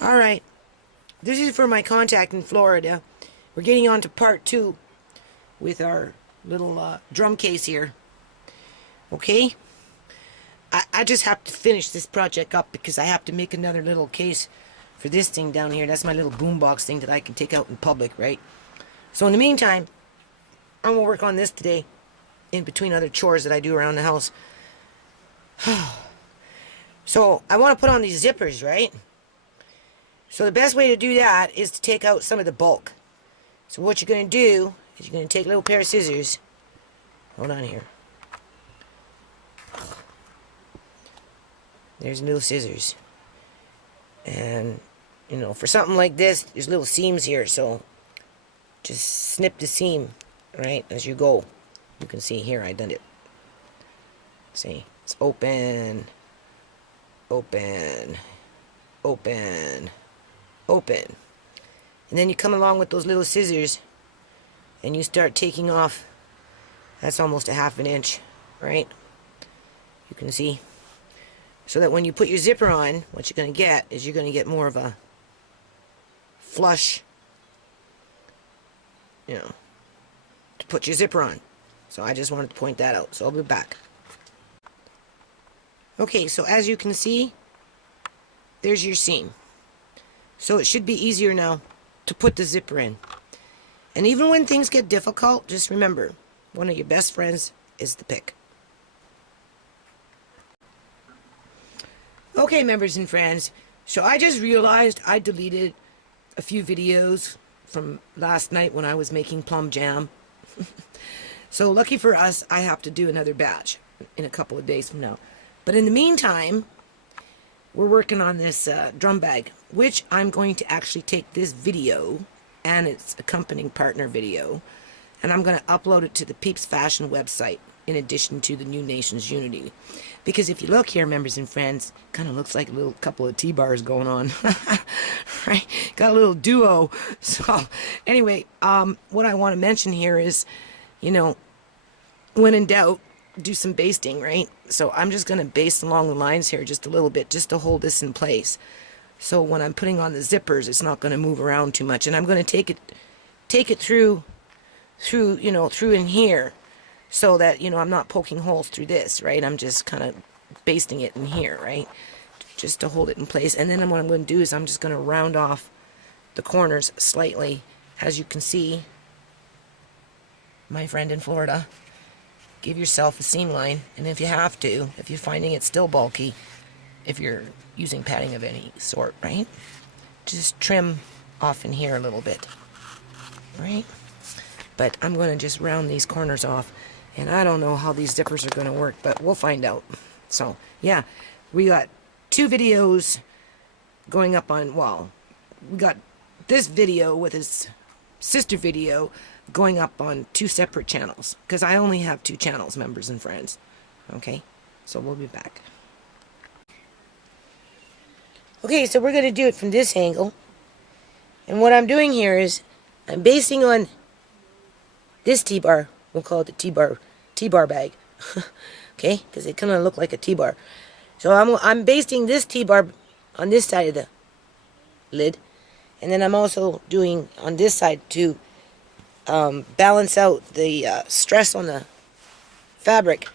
Alright, this is for my contact in Florida. We're getting on to part 2 with our little drum case here. Okay? I just have to finish this project up because I have to make another little case for this thing down here. That's my little boombox thing that I can take out in public, right? So in the meantime, I'm going to work on this today in between other chores that I do around the house. So I want to put on these zippers, right? So the best way to do that is to take out some of the bulk. So what you're going to do is you're going to take a little pair of scissors. Hold on here. There's little scissors. And, you know, for something like this, there's little seams here. So just snip the seam, right, as you go. You can see here I done it. See, it's open, open, open, open. And then you come along with those little scissors and you start taking off. That's almost a ½ inch, right? You can see. So that when you put your zipper on, what you're going to get is you're going to get more of a flush, you know, to put your zipper on. So I just wanted to point that out. So I'll be back. Okay, so as you can see, there's your seam. So it should be easier now to put the zipper in. And even when things get difficult, just remember, one of your best friends is the pick. Okay, members and friends, so I just realized I deleted a few videos from last night when I was making plum jam. So lucky for us, I have to do another batch in a couple of days from now. But in the meantime, we're working on this drum bag, which I'm going to actually take this video and its accompanying partner video, and I'm going to upload it to the Peeps Fashion website in addition to the New Nations Unity. Because if you look here, members and friends, kind of looks like a little couple of T-bars going on. Right? Got a little duo. So anyway, what I want to mention here is, you know, when in doubt, do some basting, right? So I'm just going to baste along the lines here just a little bit, just to hold this in place. So when I'm putting on the zippers, it's not going to move around too much. And I'm going to take it through, you know, through in here, so that, you know, I'm not poking holes through this, right? I'm just kind of basting it in here, right? Just to hold it in place. And then what I'm going to do is I'm just going to round off the corners slightly. As you can see, my friend in Florida, give yourself a seam line. And if you have to, if you're finding it still bulky, if you're using padding of any sort, right? Just trim off in here a little bit, right? But I'm going to just round these corners off. And I don't know how these zippers are going to work, but we'll find out. So, yeah, we got 2 videos going up on, well, we got this video with his sister video going up on 2 separate channels. Because I only have 2 channels, members and friends. Okay, so we'll be back. Okay, so we're going to do it from this angle. And what I'm doing here is I'm basing on this T-bar. We'll call it the T-bar bag. Okay, because it kind of look like a T-bar. So I'm basting this T-bar on this side of the lid, and then I'm also doing on this side to balance out the stress on the fabric,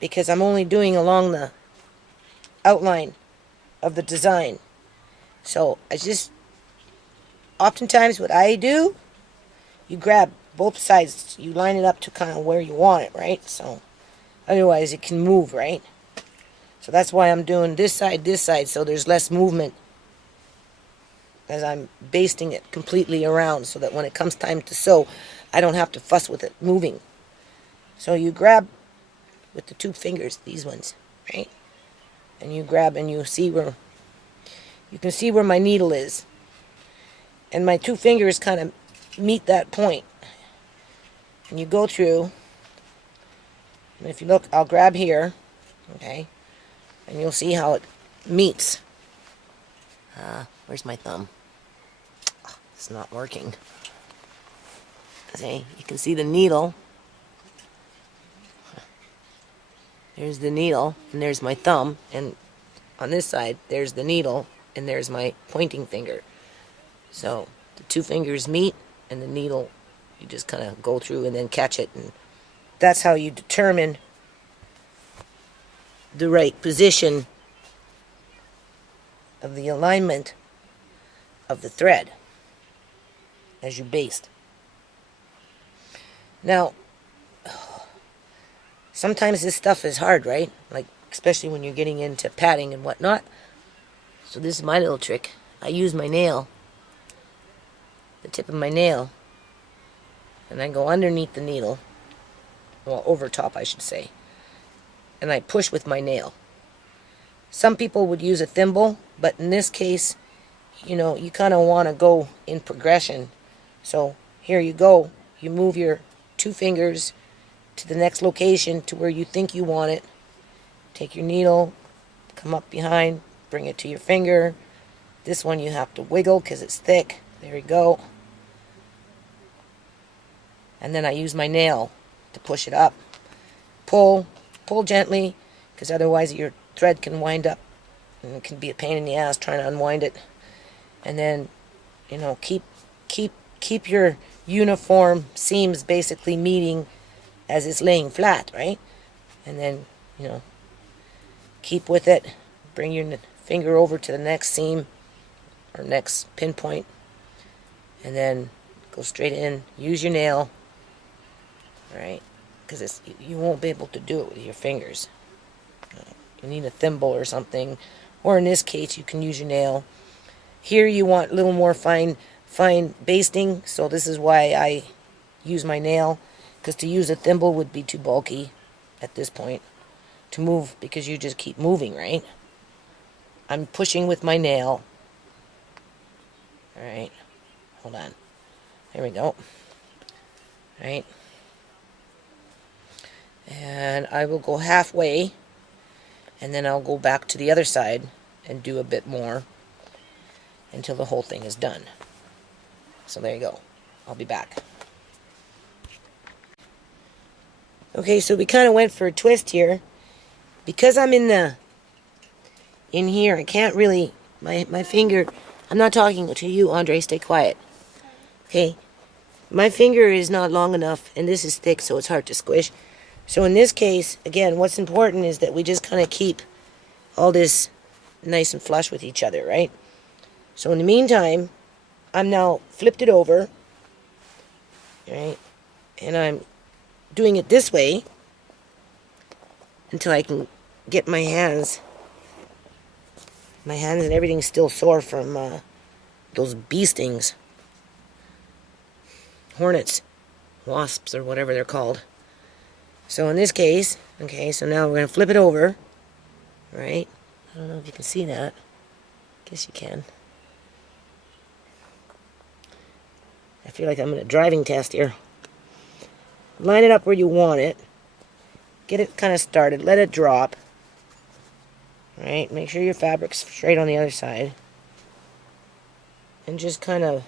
because I'm only doing along the outline of the design. So I just, oftentimes what I do, you grab both sides, you line it up to kind of where you want it, right? So otherwise it can move, right? So that's why I'm doing this side, so there's less movement as I'm basting it completely around, so that when it comes time to sew, I don't have to fuss with it moving. So you grab with the 2 fingers, these ones, right? And you grab and you see where, you can see where my needle is. And my 2 fingers kind of meet that point. And you go through, and if you look, I'll grab here, okay, and you'll see how it meets. Where's my thumb? Oh, it's not working. See, you can see the needle. There's the needle, and there's my thumb, and on this side, there's the needle, and there's my pointing finger. So the two fingers meet, and the needle, you just kind of go through and then catch it, and that's how you determine the right position of the alignment of the thread as you baste. Now, sometimes this stuff is hard, right? Like, especially when you're getting into padding and whatnot. So this is my little trick. I use my nail, the tip of my nail, and I go underneath the needle, well, over top I should say, and I push with my nail. Some people would use a thimble, but in this case, you know, you kind of want to go in progression. So here you go. You move your two fingers to the next location to where you think you want it. Take your needle, come up behind, bring it to your finger. This one you have to wiggle because it's thick. There you go. And then I use my nail to push it up. Pull gently, because otherwise your thread can wind up and it can be a pain in the ass trying to unwind it. And then, you know, keep your uniform seams basically meeting as it's laying flat, right? And then, you know, keep with it. Bring your finger over to the next seam or next pinpoint, and then go straight in. Use your nail, right? Because you won't be able to do it with your fingers. You need a thimble or something, or in this case, you can use your nail. Here you want a little more fine basting, so this is why I use my nail, because to use a thimble would be too bulky at this point to move, because you just keep moving, right? I'm pushing with my nail. Alright, hold on. There we go. Right. And I will go halfway, and then I'll go back to the other side and do a bit more until the whole thing is done. So there you go. I'll be back. Okay, so we kind of went for a twist here. Because I'm in here, I can't really, my finger, I'm not talking to you, Andre, stay quiet. Okay, my finger is not long enough, and this is thick, so it's hard to squish. So in this case, again, what's important is that we just kind of keep all this nice and flush with each other, right? So in the meantime, I'm now flipped it over, right? And I'm doing it this way until I can get my hands and everything's still sore from those bee stings. Hornets, wasps, or whatever they're called. So in this case, okay, so now we're going to flip it over, right? I don't know if you can see that. Guess you can. I feel like I'm in a driving test here. Line it up where you want it. Get it kind of started. Let it drop. Right? Make sure your fabric's straight on the other side. And just kind of,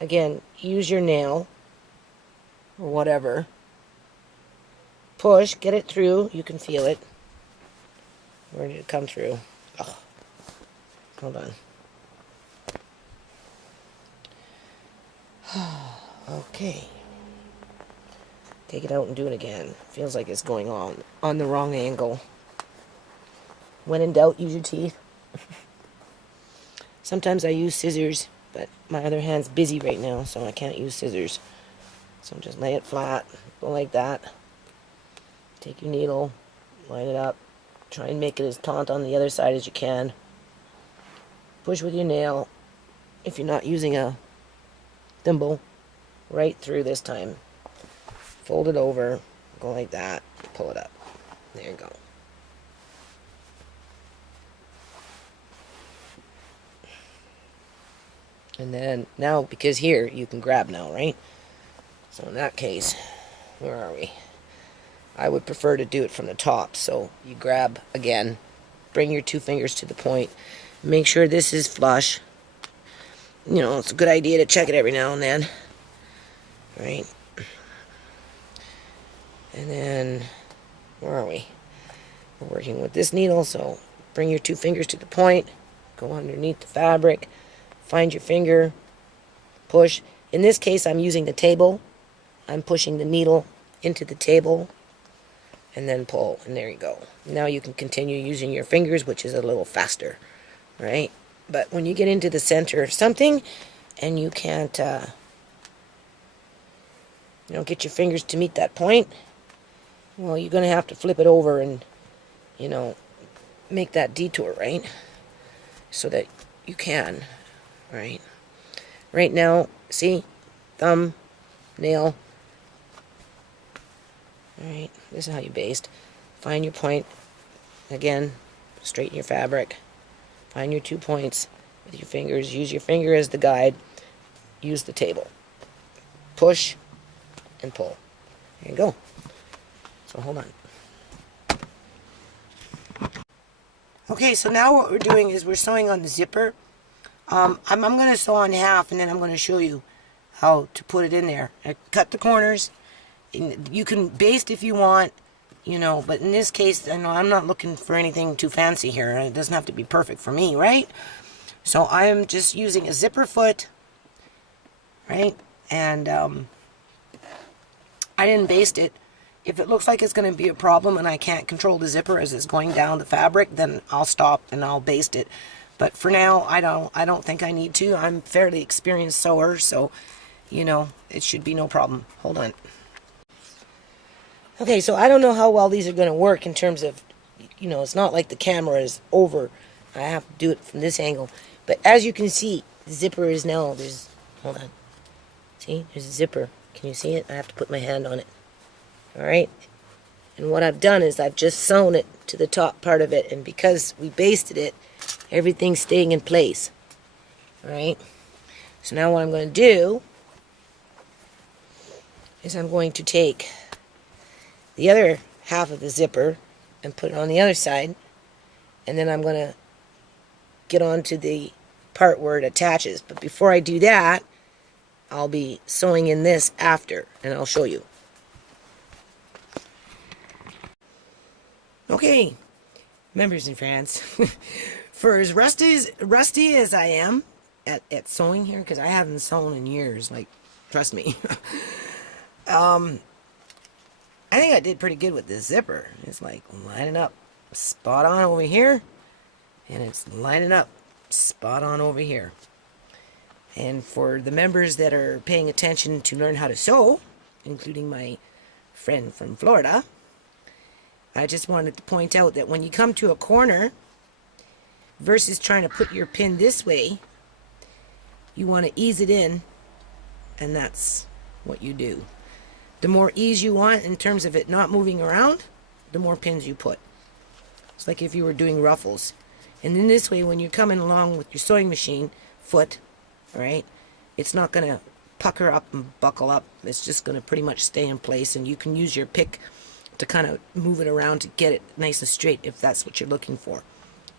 again, use your nail or whatever. Push, get it through. You can feel it. Where did it come through? Oh. Hold on. Okay. Take it out and do it again. Feels like it's going on the wrong angle. When in doubt, use your teeth. Sometimes I use scissors, but my other hand's busy right now, so I can't use scissors. So just lay it flat, go like that. Take your needle, line it up. Try and make it as taut on the other side as you can. Push with your nail, if you're not using a thimble, right through this time. Fold it over, go like that, pull it up. There you go. And then, now, because here, you can grab now, right? So in that case, where are we? I would prefer to do it from the top. So you grab, again, bring your two fingers to the point. Make sure this is flush. You know, it's a good idea to check it every now and then. Right? And then, where are we? We're working with this needle, so bring your two fingers to the point. go underneath the fabric, find your finger, push. In this case, I'm using the table. I'm pushing the needle into the table, and then pull, and there you go. Now you can continue using your fingers, which is a little faster, right? But when you get into the center of something, and you can't, get your fingers to meet that point, well, you're going to have to flip it over and, make that detour, right? So that you can, right? Right now, see? Thumb, nail. Alright, this is how you baste. Find your point. Again, straighten your fabric. Find your 2 points with your fingers. Use your finger as the guide. Use the table. Push and pull. There you go. So hold on. Okay, so now what we're doing is we're sewing on the zipper. I'm going to sew on half, and then I'm going to show you how to put it in there. I cut the corners. You can baste if you want, but in this case, I'm not looking for anything too fancy here. It doesn't have to be perfect for me, right? So I'm just using a zipper foot, right? And I didn't baste it. If it looks like it's going to be a problem and I can't control the zipper as it's going down the fabric, then I'll stop and I'll baste it. But for now, I don't think I need to. I'm fairly experienced sewer, so, it should be no problem. Hold on. Okay, so I don't know how well these are going to work in terms of, it's not like the camera is over. I have to do it from this angle. But as you can see, the zipper is now, hold on. See, there's a zipper. Can you see it? I have to put my hand on it. Alright? And what I've done is I've just sewn it to the top part of it. And because we basted it, everything's staying in place. Alright? So now what I'm going to do is I'm going to take the other half of the zipper and put it on the other side, and then I'm going to get onto the part where it attaches. But before I do that, I'll be sewing in this after, and I'll show you. Okay, members and friends, for as rusty as I am at sewing here, because I haven't sewn in years, trust me, I think I did pretty good with this zipper. It's lining up spot on over here, and it's lining up spot on over here. And for the members that are paying attention to learn how to sew, including my friend from Florida, I just wanted to point out that when you come to a corner, versus trying to put your pin this way, you want to ease it in, and that's what you do. The more ease you want in terms of it not moving around, the more pins you put. It's like if you were doing ruffles. And in this way, when you're coming along with your sewing machine foot, alright, it's not going to pucker up and buckle up. It's just going to pretty much stay in place, and you can use your pick to kind of move it around to get it nice and straight if that's what you're looking for.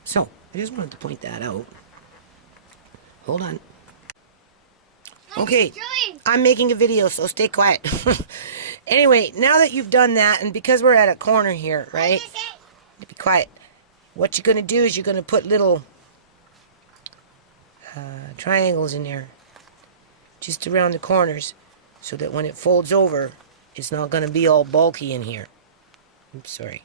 So, I just wanted to point that out. Hold on. Okay, I'm making a video, so stay quiet. Anyway, now that you've done that, and because we're at a corner here, right? Be quiet. What you're going to do is you're going to put little triangles in there, just around the corners, so that when it folds over, it's not going to be all bulky in here. Oops, sorry.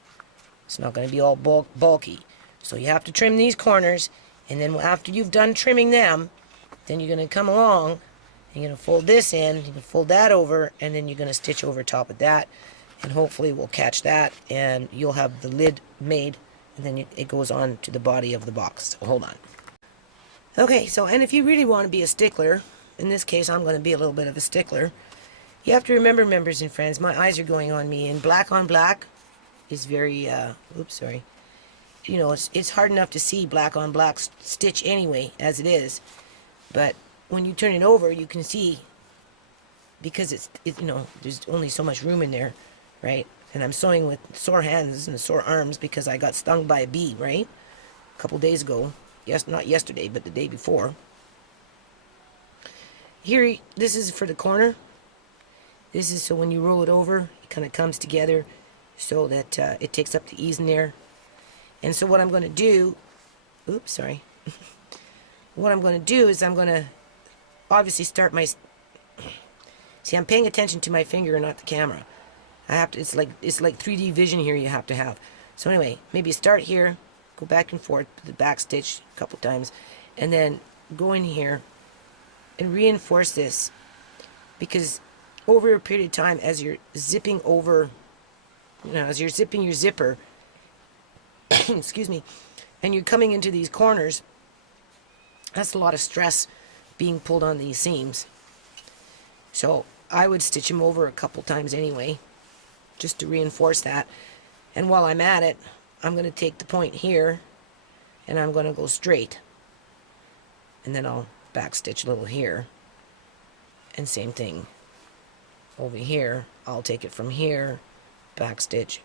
It's not going to be all bulky. So you have to trim these corners, and then after you've done trimming them, then you're going to come along, and you're going to fold this in, you can fold that over, and then you're going to stitch over top of that, and hopefully we'll catch that, and you'll have the lid made, and then it goes on to the body of the box. So hold on. Okay, so, and if you really want to be a stickler, in this case I'm going to be a little bit of a stickler, you have to remember, members and friends, my eyes are going on me, and black on black is very, oops, sorry. You know, it's hard enough to see black on black stitch anyway, as it is. But when you turn it over, you can see, because it's there's only so much room in there, right? And I'm sewing with sore hands and sore arms because I got stung by a bee, right? A couple days ago. Yes, not yesterday, but the day before. Here, this is for the corner. This is so when you roll it over, it kind of comes together so that it takes up the ease in there. And so what I'm going to do, oops, sorry. what I'm going to do is I'm going to obviously start my... See, I'm paying attention to my finger and not the camera. I have to, it's like 3D vision here you have to have. So anyway, maybe start here, go back and forth, the back stitch a couple times, and then go in here and reinforce this. Because over a period of time, as you're zipping over, as you're zipping your zipper, excuse me, and you're coming into these corners, that's a lot of stress being pulled on these seams. So I would stitch them over a couple times anyway, just to reinforce that. And while I'm at it, I'm going to take the point here and I'm going to go straight, and then I'll back stitch a little here, and same thing over here. I'll take it from here, back stitch,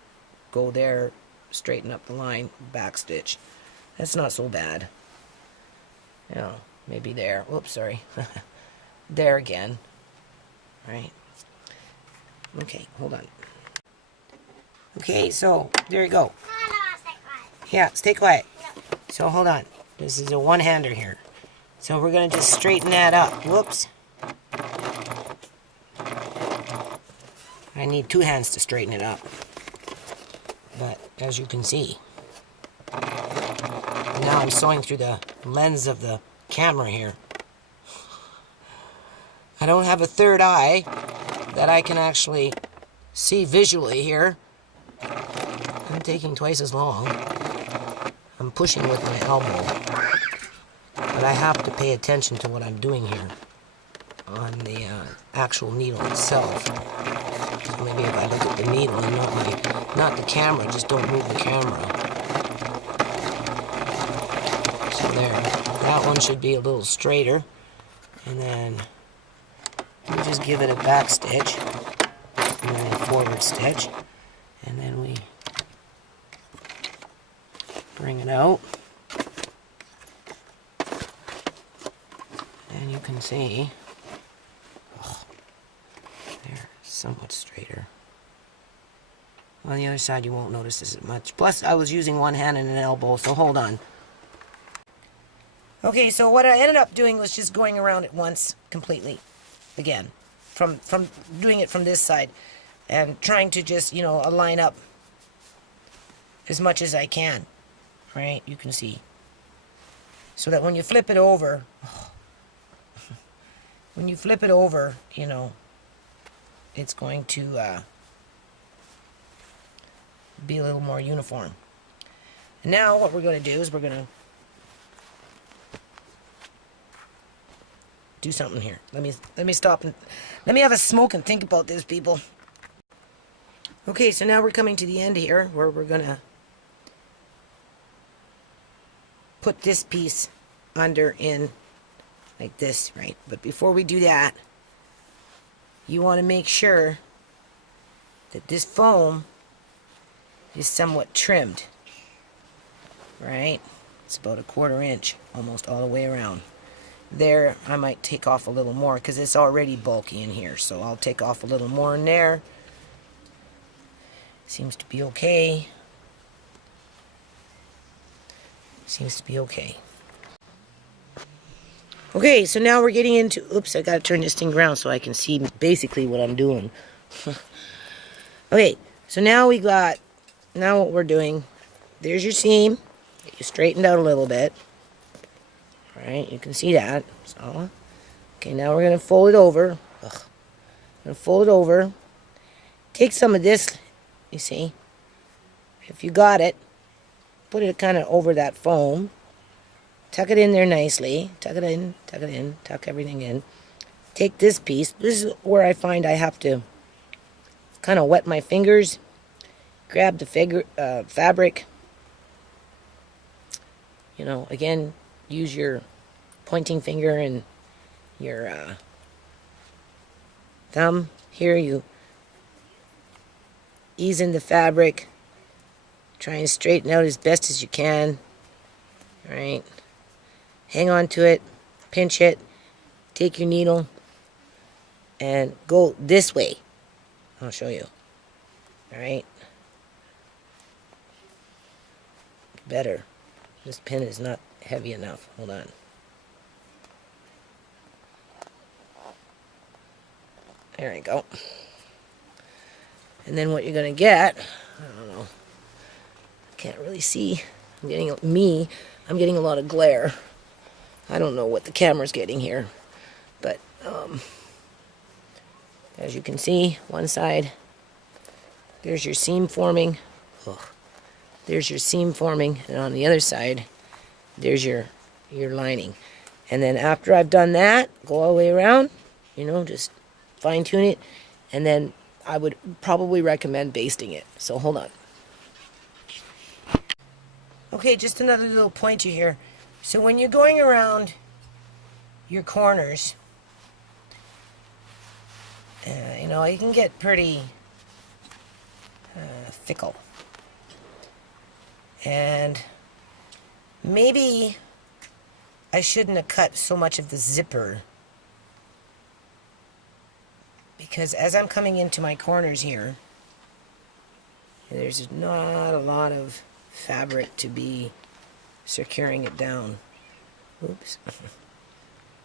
go there, straighten up the line, back stitch. That's not so bad. Maybe there. Whoops, sorry. There again. Right. Okay, hold on. Okay, so there you go. Yeah, stay quiet. So hold on. This is a one-hander here. So we're going to just straighten that up. Whoops. I need two hands to straighten it up. But as you can see, now I'm sewing through the lens of the camera here. I don't have a third eye that I can actually see visually here. I'm taking twice as long. I'm pushing with my elbow. But I have to pay attention to what I'm doing here on the actual needle itself. So maybe if I look at the needle and not the camera, just don't move the camera. So there, that one should be a little straighter. And then we just give it a back stitch, and then a forward stitch, and then we bring it out. And you can see, they're somewhat straighter. On the other side, you won't notice this as much. Plus, I was using one hand and an elbow, so hold on. Okay, so what I ended up doing was just going around it once completely, again, from doing it from this side, and trying to just, align up as much as I can, right? You can see. So that when you flip it over, it's going to be a little more uniform. And now what we're going to do is we're going to do something here. Let me stop and let me have a smoke and think about this, people. Okay, so now we're coming to the end here where we're going to put this piece under in like this, right? But before we do that, you want to make sure that this foam is somewhat trimmed, right? It's about a 1/4 inch almost all the way around. There, I might take off a little more because it's already bulky in here, so I'll take off a little more in there. Seems to be okay. Seems to be okay. Okay, so now we're getting into, oops, I gotta turn this thing around so I can see basically what I'm doing. Okay, so now what we're doing, there's your seam. Get you straightened out a little bit. Alright, you can see that. So, okay, now we're gonna fold it over. Take some of this, you see. If you got it, put it kind of over that foam. Tuck it in there nicely. Tuck it in, tuck everything in. Take this piece. This is where I find I have to kind of wet my fingers. Grab the fabric. Again, use your pointing finger and your thumb. Here you ease in the fabric. Try and straighten out as best as you can. Alright. Hang on to it. Pinch it. Take your needle and go this way. I'll show you. Alright. Better. This pin is not heavy enough. Hold on. There you go. And then what you're going to get, I don't know, I can't really see. I'm getting a lot of glare. I don't know what the camera's getting here, but as you can see, one side, there's your seam forming. Ugh. There's your seam forming, and on the other side, there's your lining. And then after I've done that, go all the way around, you know, just fine tune it, and then I would probably recommend basting it. So hold on. Okay, just another little pointer here. So when you're going around your corners, you know, you can get pretty fickle. And maybe I shouldn't have cut so much of the zipper, because as I'm coming into my corners here, there's not a lot of fabric to be securing it down. Oops.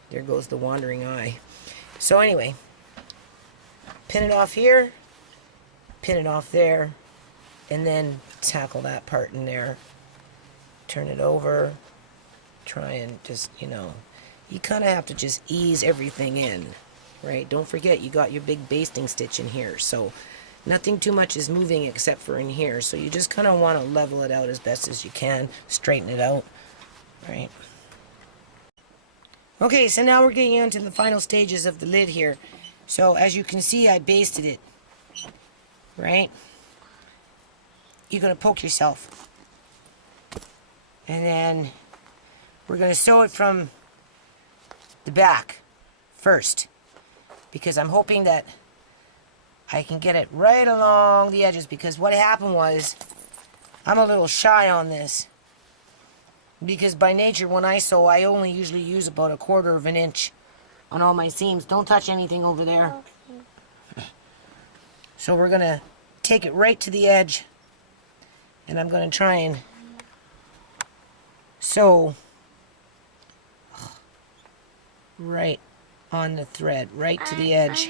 There goes the wandering eye. So anyway, pin it off here, pin it off there, and then tackle that part in there. Turn it over. Try and just, you know, you kind of have to just ease everything in, right? Don't forget you got your big basting stitch in here, so nothing too much is moving except for in here. So you just kind of want to level it out as best as you can, straighten it out, right? Okay, so now we're getting into the final stages of the lid here. So as you can see, I basted it, right? You're going to poke yourself. And then we're going to sew it from the back first, because I'm hoping that I can get it right along the edges, because what happened was I'm a little shy on this, because by nature when I sew I only usually use about 1/4 of an inch on all my seams. Don't touch anything over there. Okay. So we're going to take it right to the edge, and I'm going to try and sew right on the thread, right to the edge.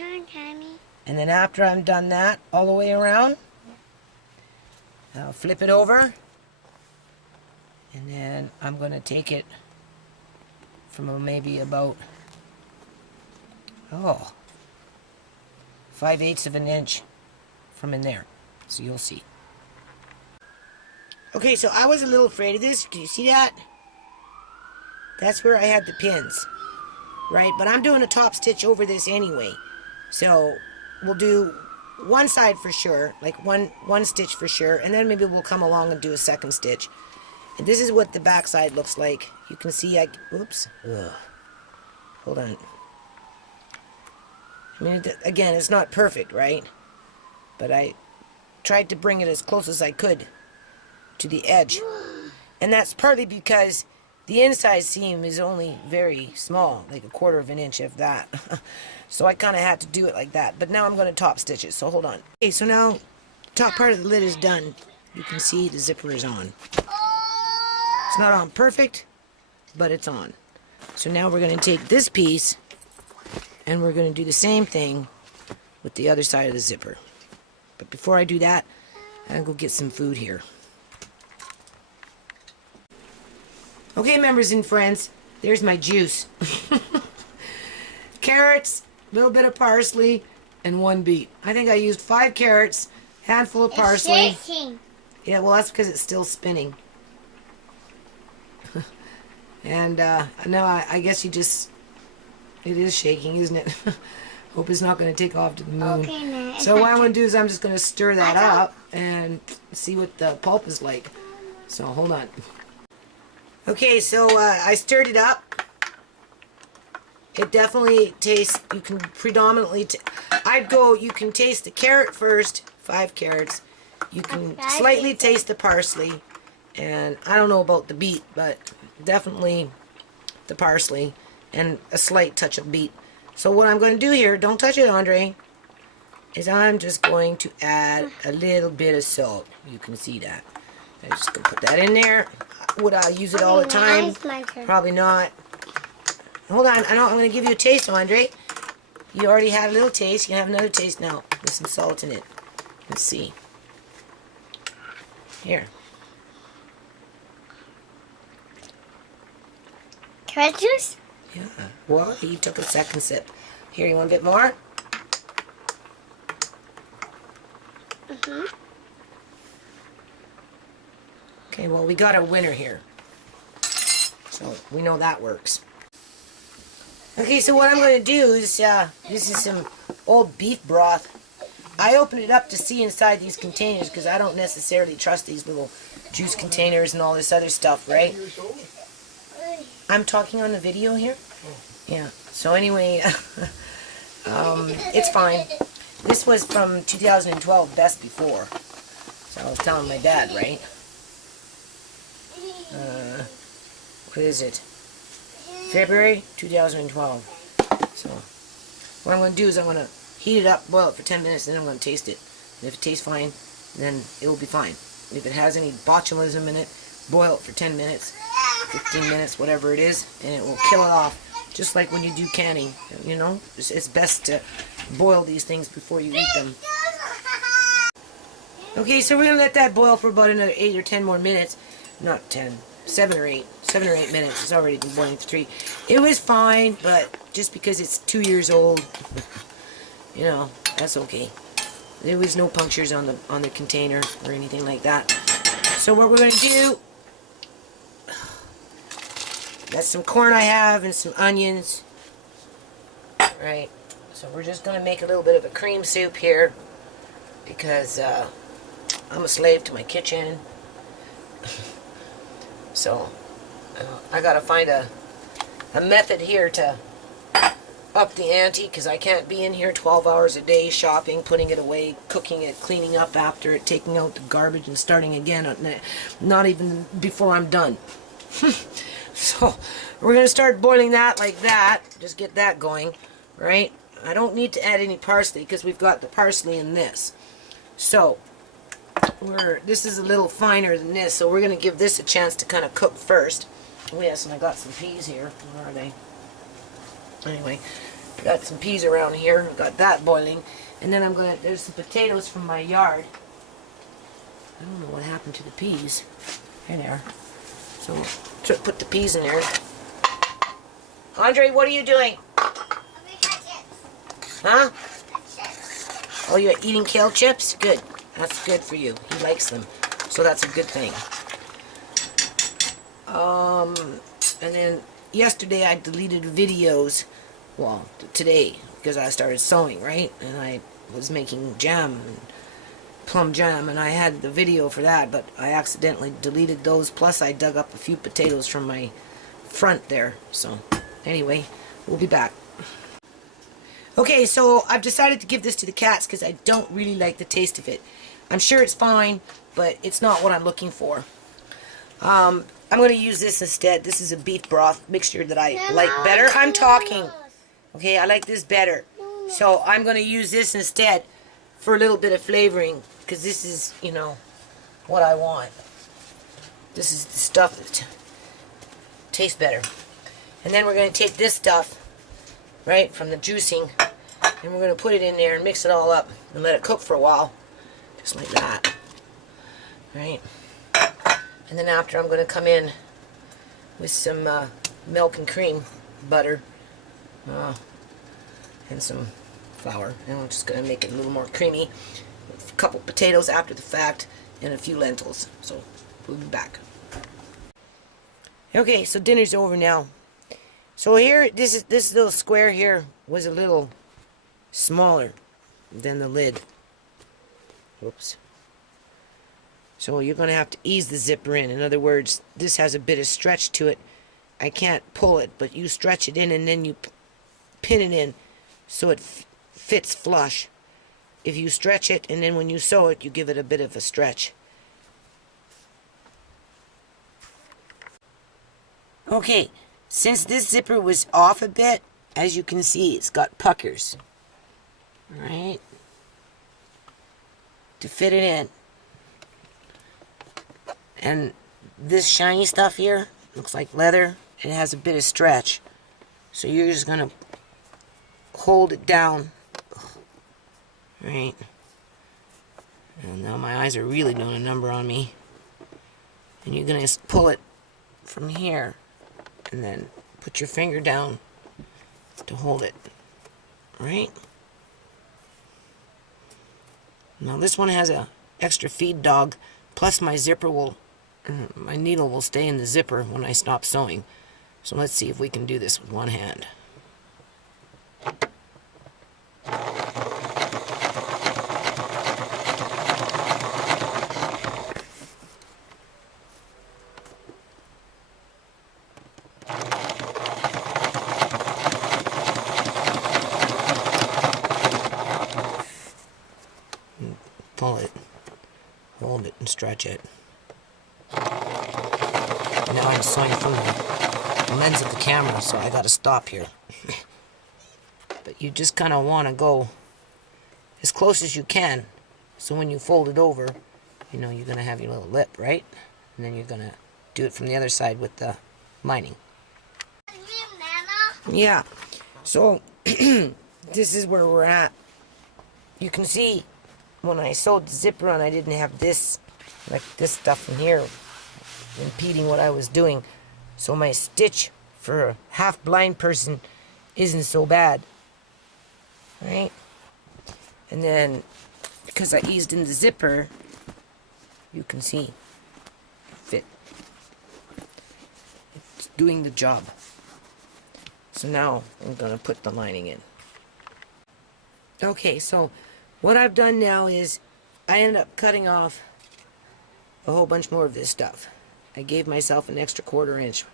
And then after I'm done that, all the way around, I'll flip it over, and then I'm going to take it from maybe about 5/8 of an inch from in there. So you'll see. Okay, so I was a little afraid of this. Can you see that? That's where I had the pins, right? But I'm doing a top stitch over this anyway. So we'll do one side for sure, like one stitch for sure, and then maybe we'll come along and do a second stitch. And this is what the back side looks like. You can see oops. Ugh. Hold on. I mean, again, it's not perfect, right? But I tried to bring it as close as I could to the edge. And that's partly because the inside seam is only very small, like 1/4 of an inch, if that. So I kind of had to do it like that. But now I'm going to top stitch it, so hold on. Okay, so now the top part of the lid is done. You can see the zipper is on. It's not on perfect, but it's on. So now we're going to take this piece and we're going to do the same thing with the other side of the zipper. But before I do that, I'm going to go get some food here. Okay, members and friends, there's my juice. Carrots, a little bit of parsley, and 1 beet. I think I used 5 carrots, handful of parsley. It's shaking. Yeah, well, that's because it's still spinning. And now I guess it is shaking, isn't it? Hope it's not going to take off to the moon. Okay, now So what I'm going to do is I'm just going to stir that up and see what the pulp is like. So hold on. Okay, so I stirred it up. It definitely tastes, you can predominantly, you can taste the carrot first, 5 carrots. You can slightly taste the parsley. And I don't know about the beet, but definitely the parsley and a slight touch of beet. So what I'm going to do here, don't touch it, Andre, is I'm just going to add a little bit of salt. You can see that. I'm just going to put that in there. Would I use it all the time? Probably not. Hold on, I'm going to give you a taste, Andre. You already had a little taste. You can have another taste now. With some salt in it. Let's see. Here. Carrot juice? Yeah. Well, you took a second sip. Here, you want a bit more? Mm-hmm. Okay, well, we got a winner here. So, we know that works. Okay, so what I'm going to do is, this is some old beef broth. I opened it up to see inside these containers because I don't necessarily trust these little juice containers and all this other stuff, right? I'm talking on the video here? Yeah. So anyway, it's fine. This was from 2012, best before. So I was telling my dad, right? What is it? February 2012. So what I'm going to do is I'm going to heat it up, boil it for 10 minutes, and then I'm going to taste it. And if it tastes fine, then it will be fine. If it has any botulism in it, boil it for 10 minutes, 15 minutes, whatever it is, and it will kill it off. Just like when you do canning, you know, it's best to boil these things before you eat them. Okay, so we're going to let that boil for about another 8 or 10 more minutes. Not 10, 7 or 8. 7 or 8 minutes. It's already been boiling for 3. It was fine, but just because it's 2 years old, you know, that's okay. There was no punctures on the container or anything like that. So what we're going to do, that's some corn I have and some onions. Right. So we're just going to make a little bit of a cream soup here because I'm a slave to my kitchen. So I got to find a method here to up the ante because I can't be in here 12 hours a day shopping, putting it away, cooking it, cleaning up after it, taking out the garbage and starting again, not even before I'm done. So we're going to start boiling that like that, just get that going, right? I don't need to add any parsley because we've got the parsley in this. So this is a little finer than this, so we're going to give this a chance to kind of cook first. Oh yes, and I got some peas here. Where are they? Anyway, got some peas around here. Got that boiling. And then there's some potatoes from my yard. I don't know what happened to the peas. Here they are. So, put the peas in there. Andre, what are you doing? Huh? Oh, you're eating kale chips? Good. That's good for you. He likes them. So that's a good thing. And then yesterday I deleted videos. Well, today, because I started sewing, right? And I was making jam, plum jam, and I had the video for that, but I accidentally deleted those. Plus, I dug up a few potatoes from my front there. So, anyway, we'll be back. Okay, so I've decided to give this to the cats because I don't really like the taste of it. I'm sure it's fine, but it's not what I'm looking for. I'm going to use this instead. This is a beef broth mixture that I like better. I'm talking. Okay, I like this better. So I'm going to use this instead for a little bit of flavoring because this is, you know, what I want. This is the stuff that tastes better. And then we're going to take this stuff, right, from the juicing, and we're going to put it in there and mix it all up and let it cook for a while. Just like that. Right? And then after I'm going to come in with some milk and cream, butter, and some flour. And I'm just going to make it a little more creamy. A couple potatoes after the fact, and a few lentils. So we'll be back. Okay, so dinner's over now. So here, this little square here was a little smaller than the lid. Whoops. So you're going to have to ease the zipper in. In other words, this has a bit of stretch to it. I can't pull it, but you stretch it in and then you pin it in so it fits flush. If you stretch it and then when you sew it, you give it a bit of a stretch. Okay, since this zipper was off a bit, as you can see, it's got puckers. Right? To fit it in. And this shiny stuff here looks like leather. It has a bit of stretch. So you're just going to hold it down. Right. And now my eyes are really doing a number on me. And you're going to pull it from here and then put your finger down to hold it. Right? Now this one has a extra feed dog, plus my zipper will, my needle will stay in the zipper when I stop sewing. So let's see if we can do this with one hand. Pull it, hold it, and stretch it. Now I'm sewing from the lens of the camera, so I gotta stop here. But you just kind of want to go as close as you can, so when you fold it over, you know you're gonna have your little lip, right? And then you're gonna do it from the other side with the lining. Yeah, so this is where we're at. You can see when I sewed the zipper on, I didn't have this, like this stuff in here impeding what I was doing. So my stitch for a half-blind person isn't so bad. Right? And then, because I eased in the zipper, you can see, fit. It's doing the job. So now I'm going to put the lining in. Okay, so what I've done now is I ended up cutting off a whole bunch more of this stuff. I gave myself an extra 1/4 inch.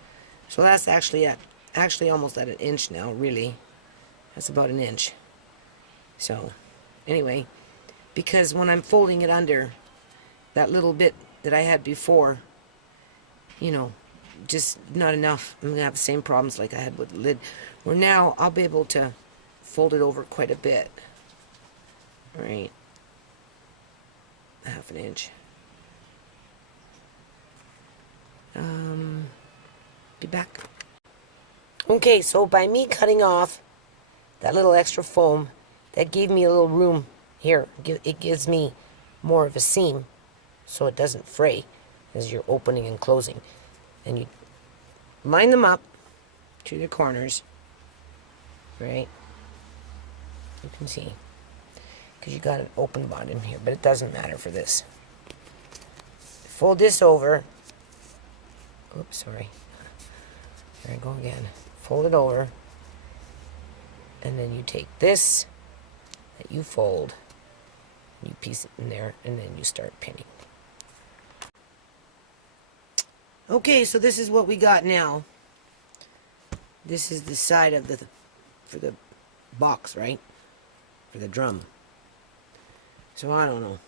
So that's actually almost at an inch now, really. That's about an inch. So anyway, because when I'm folding it under, that little bit that I had before, you know, just not enough. I'm going to have the same problems like I had with the lid. Where now I'll be able to fold it over quite a bit. Right, 1/2 inch. Be back. Okay, so by me cutting off that little extra foam, that gave me a little room here. It gives me more of a seam, so it doesn't fray as you're opening and closing. And you line them up to the corners, right? You can see. Because you got an open bottom here, but it doesn't matter for this. Fold this over. Oops, sorry. There I go again. Fold it over. And then you take this that you fold, you piece it in there, and then you start pinning. Okay, so this is what we got now. This is the side of for the box, right? For the drum. So I don't know.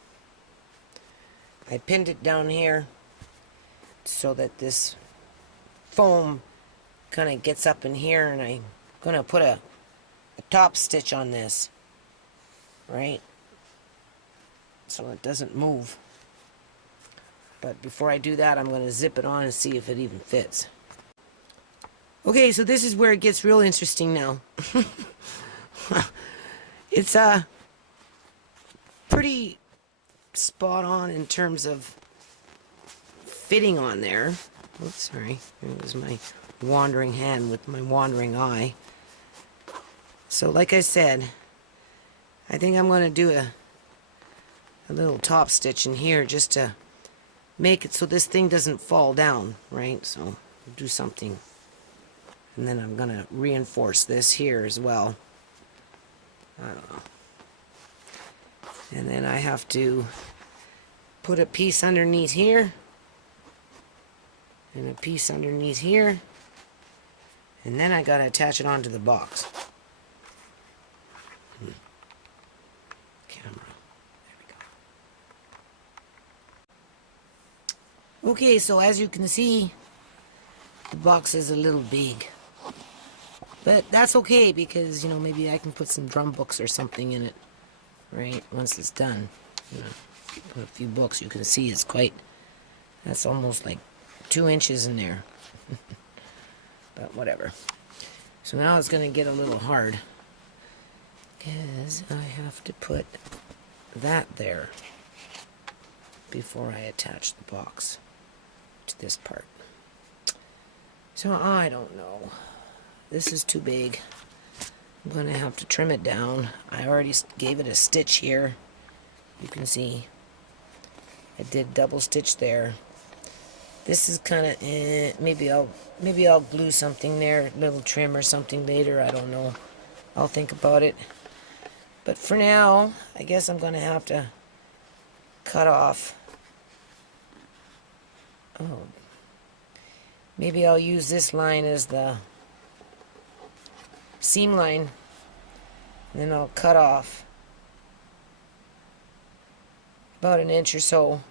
I pinned it down here so that this foam kind of gets up in here, and I'm going to put a top stitch on this, right? So it doesn't move. But before I do that, I'm going to zip it on and see if it even fits. Okay, so this is where it gets real interesting now. It's pretty spot on in terms of fitting on there. Oops, sorry. It was my wandering hand with my wandering eye. So like I said, I think I'm going to do a little top stitch in here just to make it so this thing doesn't fall down, right? So I'll do something. And then I'm going to reinforce this here as well. I don't know. And then I have to put a piece underneath here. And a piece underneath here. And then I got to attach it onto the box. Camera. There we go. Okay, so as you can see, the box is a little big. But that's okay because, you know, maybe I can put some drum books or something in it, right, once it's done. You know, put a few books. You can see it's quite, that's almost like 2 inches in there. But whatever. So now it's going to get a little hard is I have to put that there before I attach the box to this part. So I don't know. This is too big. I'm going to have to trim it down. I already gave it a stitch here. You can see I did double stitch there. This is kind of maybe I'll glue something there, a little trim or something later. I don't know. I'll think about it. But for now, I guess I'm going to have to cut off. Oh, maybe I'll use this line as the seam line, and then I'll cut off about an inch or so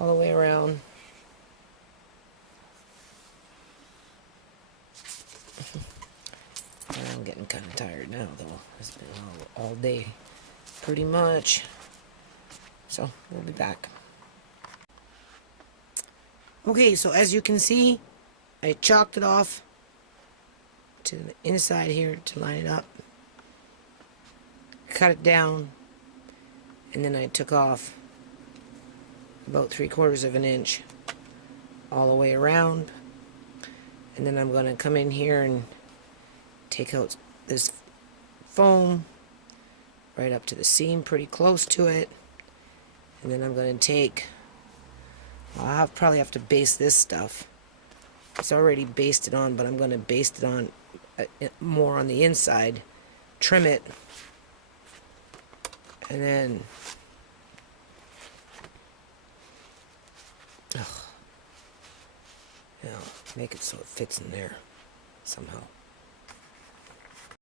all the way around. I'm getting kind of tired now, though. It's been all day, pretty much. So, we'll be back. Okay, so as you can see, I chalked it off to the inside here to line it up. Cut it down, and then I took off about 3/4 of an inch all the way around. And then I'm going to come in here and take out this foam right up to the seam, pretty close to it. And then I'm going to take, well, I'll probably have to baste this stuff. It's already basted on, but I'm going to baste it on more on the inside, trim it, and then make it so it fits in there somehow.